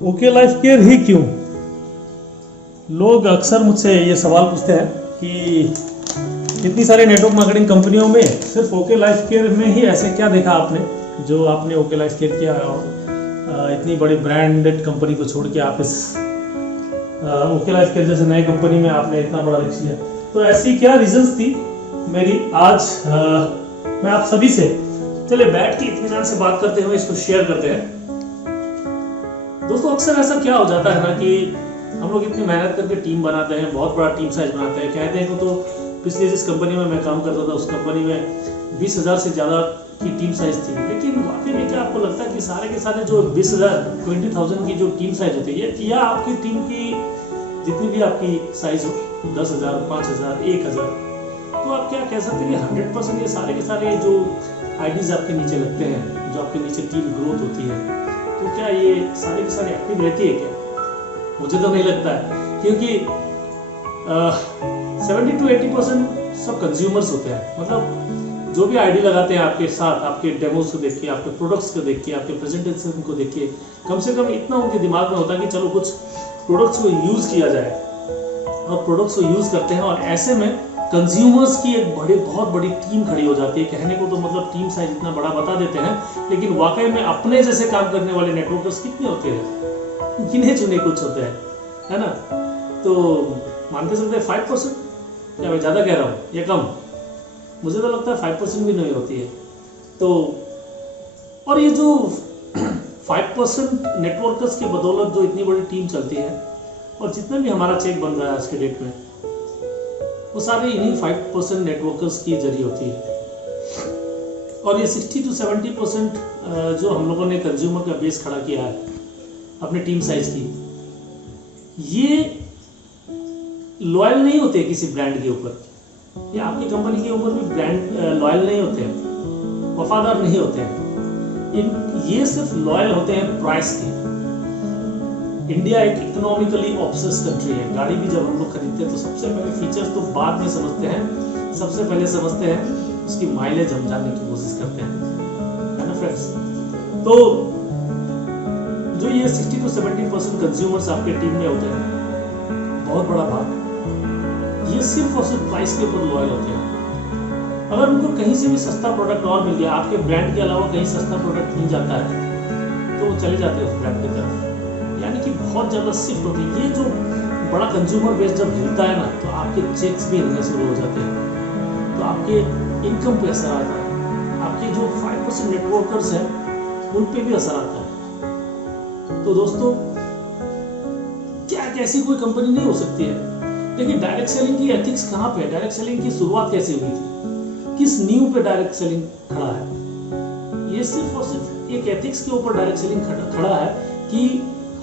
Okay life care ही क्यों? लोग अक्सर मुझसे ये सवाल पूछते हैं कि इतनी सारी नेटवर्क मार्केटिंग कंपनियों में सिर्फ ओके लाइफ केयर में ही ऐसे क्या देखा आपने जो आपने ओके लाइफ केयर किया और इतनी बड़ी ब्रांडेड कंपनी को छोड़ के आप इस ओके लाइफ केयर जैसे नए कंपनी में आपने इतना बड़ा रिस्क लिया? तो ऐसी क्या रीजंस थी मेरी आज मैं आप सभी से चले बैठ के इत्मीनान से बात करते हुए इसको शेयर करते हैं। दोस्तों अक्सर ऐसा क्या हो जाता है ना कि हम लोग इतनी मेहनत करके टीम बनाते हैं, बहुत बड़ा टीम साइज बनाते हैं, कहते हैं तो पिछली जिस कंपनी में मैं काम करता था उस कंपनी में 20,000 से ज़्यादा की टीम साइज थी। लेकिन वाकई में क्या आपको लगता है कि सारे के सारे जो 20,000 की जो टीम साइज होती है या आपकी टीम की जितनी भी आपकी साइज हो 10,000, 5,000, 1,000, तो आप क्या कह सकते हैं कि 100% ये सारे के सारे जो आईडीज आपके नीचे लगते हैं, जो आपके नीचे टीम ग्रोथ होती है, तो क्या ये सारे के सारे एक्टिव रहती है क्या? मुझे तो नहीं लगता है, क्योंकि 70 to 80% सब कंज्यूमर्स होते हैं। मतलब जो भी आईडी लगाते हैं आपके साथ, आपके डेमोस को देख के, आपके प्रोडक्ट्स को देख के, आपके प्रेजेंटेशन को देख के, कम से कम इतना उनके दिमाग में होता है कि चलो कुछ प्रोडक्ट्स को यूज़ किया जाए, और प्रोडक्ट्स को यूज़ करते हैं। और ऐसे में कंज्यूमर्स की एक बहुत बड़ी टीम खड़ी हो जाती है। कहने को तो मतलब टीम साइज इतना बड़ा बता देते हैं, लेकिन वाकई में अपने जैसे काम करने वाले नेटवर्कर्स कितने होते हैं? गिने चुने कुछ होते हैं, है ना? तो मान के चलते हैं 5%, या मैं ज़्यादा कह रहा हूँ या कम? मुझे तो लगता है 5% भी नहीं होती है। तो और ये जो 5% नेटवर्कर्स के बदौलत जो इतनी बड़ी टीम चलती है, और जितना भी हमारा चेक बन रहा है आज के डेट में, वो सारे इन्हीं 5% नेटवर्कर्स की जरिए होती है। और ये 60 to 70% जो हम लोगों ने कंज्यूमर का बेस खड़ा किया है अपने टीम साइज की, ये लॉयल नहीं होते किसी ब्रांड के ऊपर, या आपकी कंपनी के ऊपर भी ब्रांड लॉयल नहीं होते हैं, वफादार नहीं होते हैं। ये सिर्फ लॉयल होते हैं प्राइस के। इंडिया एक इकोनॉमिकली ऑब्सेस कंट्री है। गाड़ी भी जब हम लोग खरीदते हैं तो सबसे पहले फीचर्स तो बाद में समझते हैं, सबसे पहले समझते हैं उसकी माइलेज हम जानने की कोशिश करते हैं, है ना फ्रेंड्स? तो जो ये 60 to 70% कंज्यूमर्स आपके टीम में होते हैं, बहुत बड़ा भाग, ये सिर्फ और सिर्फ प्राइस के ऊपर लॉयल होते हैं। अगर उनको कहीं से भी सस्ता प्रोडक्ट और मिल गया, आपके ब्रांड के अलावा कहीं सस्ता प्रोडक्ट मिल जाता है, तो वो चले जाते हैं उस ब्रांड की तरफ। यानी कि बहुत ज़्यादा शिफ्ट होती है। ये जो बड़ा कंज्यूमर बेस जब हिलता है ना, तो आपके चेक्स भी हिलने शुरू हो जाते हैं, तो आपके इनकम पे असर आता है, आपके जो 5% नेटवर्कर्स हैं उन पे भी असर आता है। तो दोस्तों क्या ऐसी कोई कंपनी नहीं हो सकती है? देखिए डायरेक्ट सेलिंग की एथिक्स कहाँ पे है? डायरेक्ट सेलिंग की शुरुआत कैसे हुई थी? किस नींव पे डायरेक्ट सेलिंग खड़ा है? ये सिर्फ और सिर्फ एक एथिक्स के ऊपर डायरेक्ट सेलिंग खड़ा है कि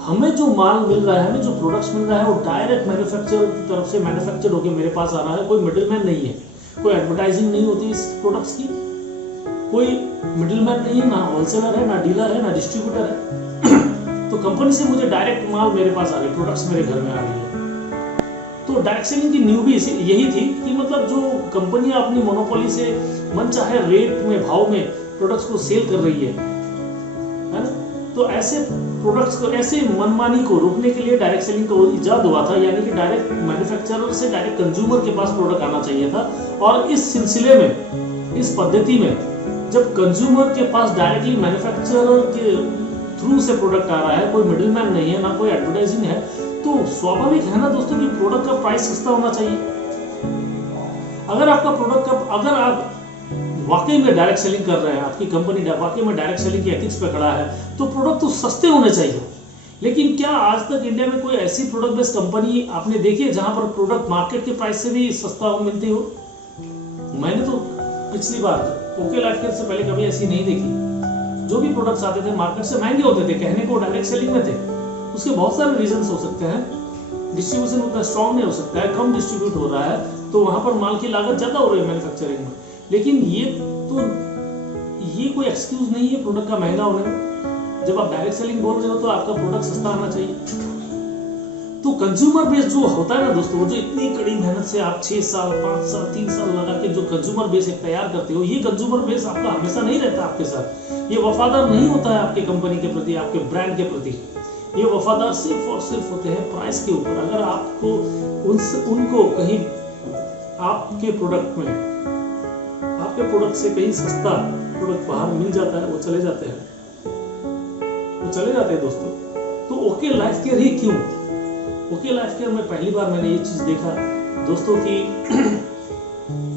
हमें जो माल मिल रहा है, हमें जो प्रोडक्ट्स मिल रहा है, वो डायरेक्ट मैन्युफैक्चरर की तरफ से मैन्युफैक्चर होकर मेरे पास आ रहा है। कोई मिडिलमैन नहीं है, कोई एडवर्टाइजिंग नहीं होती इस प्रोडक्ट्स की, कोई मिडिलमैन नहीं है, ना होलसेलर है, ना डीलर है, ना डिस्ट्रीब्यूटर है। तो कंपनी से मुझे डायरेक्ट माल मेरे पास आ रही, प्रोडक्ट्स मेरे घर में आ रही है। तो डायरेक्ट सेलिंग की न्यू भी यही थी कि मतलब जो कंपनियां अपनी मोनोपोली से मन चाहे रेट में, भाव में प्रोडक्ट्स को सेल कर रही है ना? तो ऐसे प्रोडक्ट्स को, ऐसे मनमानी को रोकने के लिए डायरेक्ट सेलिंग का इजाद हुआ था। यानी कि डायरेक्ट मैन्युफैक्चरर से डायरेक्ट कंज्यूमर के पास प्रोडक्ट आना चाहिए था। और इस सिलसिले में, इस पद्धति में, जब कंज्यूमर के पास डायरेक्टली मैन्युफैक्चरर के थ्रू से प्रोडक्ट आ रहा है, कोई मिडिलमैन नहीं है, ना कोई एडवर्टाइजिंग है, तो स्वाभाविक है ना दोस्तों कि प्रोडक्ट का प्राइस सस्ता होना चाहिए। अगर आपका प्रोडक्ट का, अगर आप वाकई में डायरेक्ट सेलिंग कर रहे हैं, आपकी कंपनी वाकई में डायरेक्ट सेलिंग की एथिक्स पे खड़ा है, तो प्रोडक्ट तो सस्ते होने चाहिए। लेकिन क्या आज तक इंडिया में कोई ऐसी प्रोडक्ट बेस्ड कंपनी आपने देखी है जहां पर प्रोडक्ट मार्केट के प्राइस से भी सस्ता मिलती हो? मैंने तो पिछली बार ओके लाइफ केयर से पहले कभी ऐसी नहीं देखी। जो भी प्रोडक्ट्स आते थे मार्केट से महंगे होते थे, कहने को डायरेक्ट सेलिंग में थे। उसके बहुत सारे रीजंस हो सकते हैं। डिस्ट्रीब्यूशन उतना स्ट्रॉन्ग नहीं हो सकता है, कम डिस्ट्रीब्यूट हो रहा है, तो वहां पर माल की लागत ज्यादा हो रही है मैन्युफैक्चरिंग में। लेकिन ये कोई एक्सक्यूज नहीं है प्रोडक्ट का महंगा होने में। जब आप डायरेक्ट सेलिंग बोल रहे हो तो आपका प्रोडक्ट सस्ता आना चाहिए। तो कंज्यूमर बेस जो होता है ना दोस्तों, वो जो इतनी कड़ी मेहनत से आप 6 साल, 5 साल, 3 साल लगा के जो कंज्यूमर बेस एक तैयार करते हो, ये कंज्यूमर बेस आपका हमेशा नहीं रहता आपके साथ। ये वफादार नहीं होता है आपके कंपनी के प्रति, आपके ब्रांड के प्रति। ये वफादार सिर्फ और सिर्फ होते हैं प्राइस के ऊपर। अगर आपको उनको कहीं आपके प्रोडक्ट से कहीं सस्ता प्रोडक्ट बाहर मिल जाता है, वो चले जाते हैं दोस्तों। तो ओके लाइफ केयर ही क्यों? ओके लाइफ केयर में पहली बार मैंने ये चीज देखा दोस्तों कि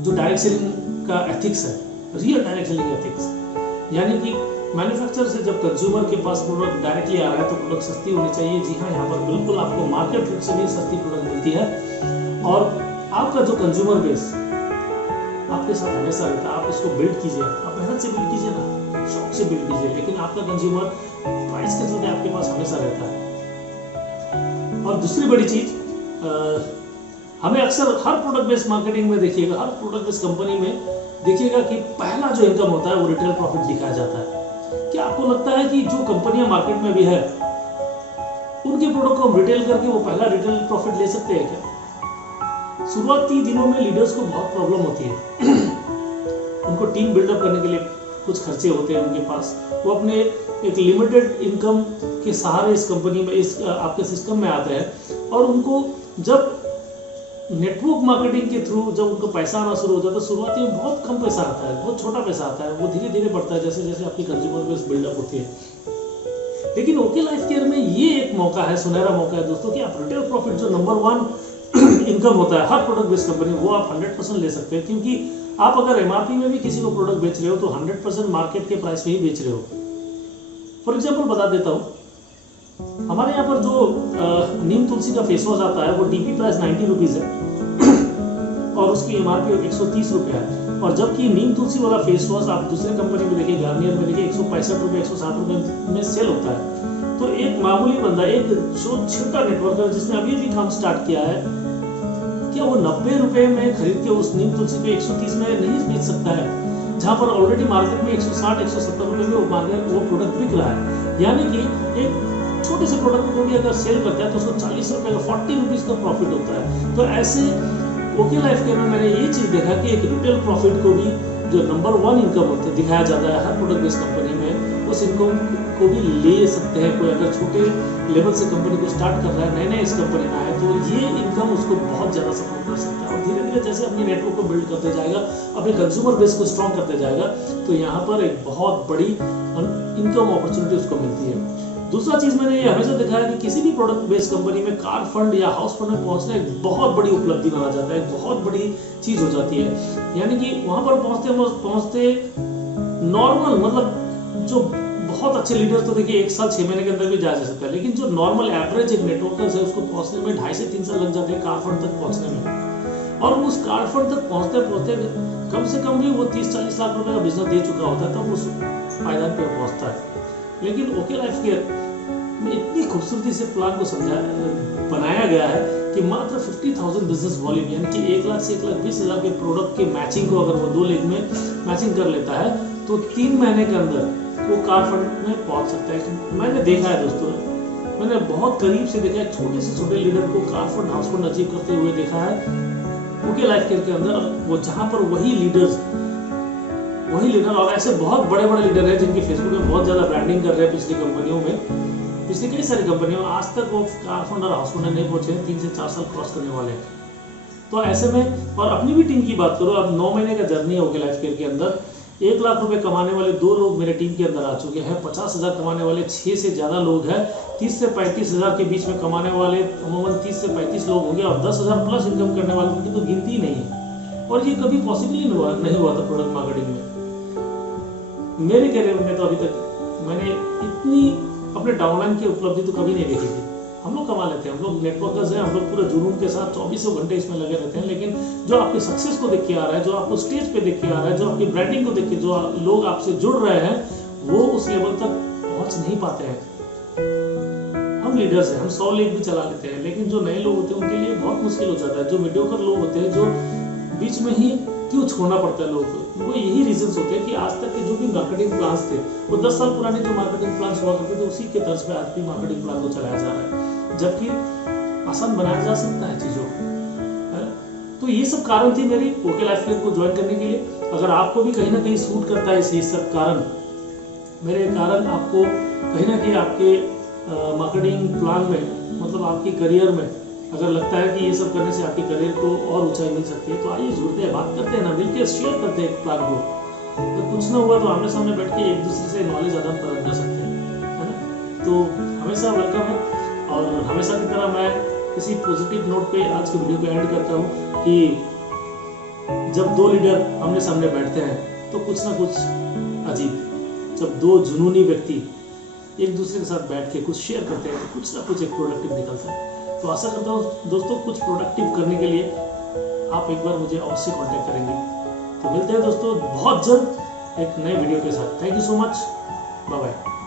जो डायरेक्ट सेलिंग का एथिक्स है, रियल डायरेक्ट सेलिंग एथिक्स, यानी कि मैन्युफैक्चरर से जब कंज्यूमर के पास प्रोडक्ट डायरेक्टली आ रहा है तो प्रोडक्ट सस्ती होनी चाहिए। जी हाँ, यहाँ पर बिल्कुल आपको मार्केट रेट से भी सस्ती प्रोडक्ट मिलती है और आपका जो कंज्यूमर बेस आपके साथ हमेशा रहता है। आप इसको बिल्ड कीजिए, आप मेहनत से बिल्ड कीजिए ना, शौक से बिल्ड कीजिए, लेकिन आपका कंज्यूमर प्राइस के चलते आपके पास हमेशा रहता है। और दूसरी बड़ी चीज, हमें अक्सर हर प्रोडक्ट बेस्ड मार्केटिंग में देखिएगा, हर प्रोडक्ट बेस्ड कंपनी में देखिएगा कि पहला जो इनकम होता है वो रिटेल प्रॉफिट दिखाया जाता है। क्या आपको लगता है कि जो कंपनियां मार्केट में भी है उनके प्रोडक्ट को हम रिटेल करके वो पहला रिटेल प्रॉफिट ले सकते हैं क्या? शुरुआती दिनों में लीडर्स को बहुत प्रॉब्लम होती है उनको टीम बिल्डअप करने के लिए कुछ खर्चे होते हैं उनके पास। वो अपने एक लिमिटेड इनकम के सहारे इस कंपनी में, इस आपके सिस्टम में आते हैं और उनको जब नेटवर्क मार्केटिंग के थ्रू जब उनको पैसा आना शुरू हो जाता है, शुरुआती में बहुत कम पैसा आता है, बहुत छोटा पैसा आता है, वो धीरे धीरे बढ़ता है जैसे जैसे आपकी कंज्यूमर बेस बिल्डअप होती है। लेकिन ओके लाइफ केयर में ये एक मौका है, सुनहरा मौका है दोस्तों, कि आप रिटेल प्रॉफिट जो नंबर 1 इनकम होता है हर प्रोडक्ट बेस्ड कंपनी, वो आप 100% ले सकते हैं। क्योंकि आप अगर एमआरपी में भी किसी को प्रोडक्ट बेच रहे हो तो 100% मार्केट के प्राइस में ही बेच रहे हो। फॉर एग्जाम्पल बता देता हूँ, हमारे यहाँ पर जो नीम तुलसी का फेस वॉश आता है वो डीपी प्राइस 90 रुपीज है और उसकी एमआरपी 130 रुपये है। और जबकि नीम तुलसी वाला फेस वॉश आप दूसरे कंपनी में देखिए, गार्नियर में देखिए 165 रुपये 160 रुपये में सेल होता है। तो एक मामूली बंदा, एक जो छोटा नेटवर्कर जिसने अभी भी काम स्टार्ट किया है, क्या वो 90 रुपये में खरीद के उस नीम तुलसी को 130 में नहीं बेच सकता है, जहां पर ऑलरेडी मार्केट में 160-170 रुपये में वो प्रोडक्ट बिक रहा है। यानी कि एक छोटे से प्रोडक्ट को भी अगर सेल करता है तो उसको 40 रुपये का 40 रुपीज का प्रॉफिट होता है। तो ऐसे ओके लाइफ केयर में मैंने ये चीज देखा कि एक रिटेल प्रॉफिट को भी जो नंबर 1 इनकम होता है दिखाया जाता है हर प्रोडक्ट बेस्ड कंपनी में, उस इनकम को भी ले सकते हैं। कोई अगर छोटे लेवल से कंपनी को स्टार्ट कर रहा है, नए नए इस कंपनी में आए, तो ये इनकम उसको बहुत ज्यादा सपोर्ट कर सकता है। और धीरे धीरे जैसे अपने नेटवर्क को बिल्ड करते जाएगा, अपने कंज्यूमर बेस को स्ट्रॉन्ग करते जाएगा, तो यहाँ पर एक बहुत बड़ी इनकम अपॉर्चुनिटी उसको मिलती है। दूसरा चीज मैंने ये हमेशा देखा है कि किसी भी प्रोडक्ट बेस्ड कंपनी में कार फंड या हाउस फंड में पहुंचना एक बहुत बड़ी उपलब्धि माना जाता है, एक बहुत बड़ी चीज हो जाती है। यानी कि वहां पर पहुंचते नॉर्मल, मतलब जो बहुत अच्छे लीडर तो देखिए 1 साल 6 महीने के अंदर भी जा सकता है, लेकिन जो नॉर्मल एवरेज एक नेटवर्कर है उसको पहुंचने में 2.5 से 3 साल लग जाते हैं कार फंड तक पहुंचने में। और उस कार फंड तक पहुंचते पहुंचते कम से कम भी वो 30-40 लाख रुपए का बिजनेस दे चुका होता है, तब उस पायदान पे पहुंचता है। लेकिन ओके लाइफ केयर में इतनी खूबसूरती से प्लान को बनाया गया है कि मात्र 50,000 बिजनेस वॉल्यूम, यानी कि 1 लाख से 1,20,000 के प्रोडक्ट के मैचिंग को अगर वो 2 लेग में मैचिंग कर लेता है तो 3 महीने के अंदर वो कार फंड में पहुंच सकता है। मैंने देखा है दोस्तों, मैंने बहुत करीब से देखा है, छोटे से छोटे लीडर को car fund house fund achieve करते हुए देखा है ओके लाइफ केयर के अंदर। वो जहां पर वही लीडर और ऐसे बहुत बड़े बड़े लीडर हैं जिनकी फेसबुक में बहुत ज्यादा ब्रांडिंग कर रहे हैं पिछली कंपनियों में, पिछली कई सारी कंपनियों में, आज तक वो कार फंड और हाउस फंड नहीं पहुंचे, 3 से 4 साल क्रॉस करने वाले हैं। तो ऐसे में, और अपनी भी टीम की बात करो, अब 9 महीने का जर्नी है ओके लाइफ केयर के अंदर। 1 लाख रुपए कमाने वाले 2 लोग मेरे टीम के अंदर आ चुके हैं, 50,000 कमाने वाले 6 से ज्यादा लोग हैं, 30 से 35,000 के बीच में कमाने वाले अमूमन 30 से 35 लोग होंगे, और 10,000 प्लस इनकम करने वालों की तो गिनती ही नहीं है। और ये कभी पॉसिबल ही नहीं हुआ था प्रोडक्ट मार्केटिंग में। मेरे करियर में तो अभी तक मैंने इतनी अपने डाउनलाइन की उपलब्धि तो कभी नहीं देखी थी। हम लोग कमा लेते हैं, हम लोग नेटवर्कर्स हैं, हम लोग पूरे जुनून के साथ 24 घंटे इसमें लगे रहते हैं, लेकिन जो आपके सक्सेस को देख के आ रहा है, जो आपको स्टेज पे देख के आ रहा है, जो आपकी ब्रांडिंग को देख के जो लोग आपसे जुड़ रहे हैं, वो उस लेवल तक पहुंच नहीं पाते हैं। हम लीडर्स हैं, हम 100 लेग भी चला लेते हैं, लेकिन जो नए लोग होते हैं उनके लिए बहुत मुश्किल हो जाता है। जो मीडियोकर लोग होते हैं, जो बीच में ही क्यों छोड़ना पड़ता है लोगों को, वो यही रीजंस होते हैं कि आज तक के जो भी मार्केटिंग प्लान्स थे, वो 10 साल पुराने जो मार्केटिंग प्लान्स हुआ करते थे, उसी के तर्ज पे आज भी मार्केटिंग प्लान को चलाया जा रहा है, जबकि आसान बनाया जा सकता है चीजों को। तो ये सब कारण थी मेरी ओके लाइफ केयर को ज्वाइन करने के लिए। अगर आपको भी कहीं ना कहीं सूट करता है ये सब कारण, मेरे कारण आपको कहीं ना कहीं आपके मार्केटिंग प्लान में, मतलब आपकी करियर में अगर लगता है कि ये सब करने से आपकी करियर को और ऊंचाई मिल सकती है, तो आइए जुड़ते हैं, बात करते हैं ना, मिलकर शेयर करते हैं एक प्लान को। तो कुछ ना हुआ तो आमने सामने बैठ के एक दूसरे से नॉलेज आदान प्रदान कर सकते हैं, है ना। तो हमेशा वेलकम है। और हमेशा की तरह मैं किसी पॉजिटिव नोट पे आज की वीडियो को एंड करता हूँ कि जब दो लीडर आमने सामने बैठते हैं तो कुछ ना कुछ अजीब, जब दो जुनूनी व्यक्ति एक दूसरे के साथ बैठ के कुछ शेयर करते हैं, कुछ ना कुछ एक प्रोडक्टिव निकलता है। तो आशा करता हूँ दोस्तों, कुछ प्रोडक्टिव करने के लिए आप एक बार मुझे अवश्य कांटेक्ट करेंगे। तो मिलते हैं दोस्तों बहुत जल्द एक नए वीडियो के साथ। Thank you so much, bye bye.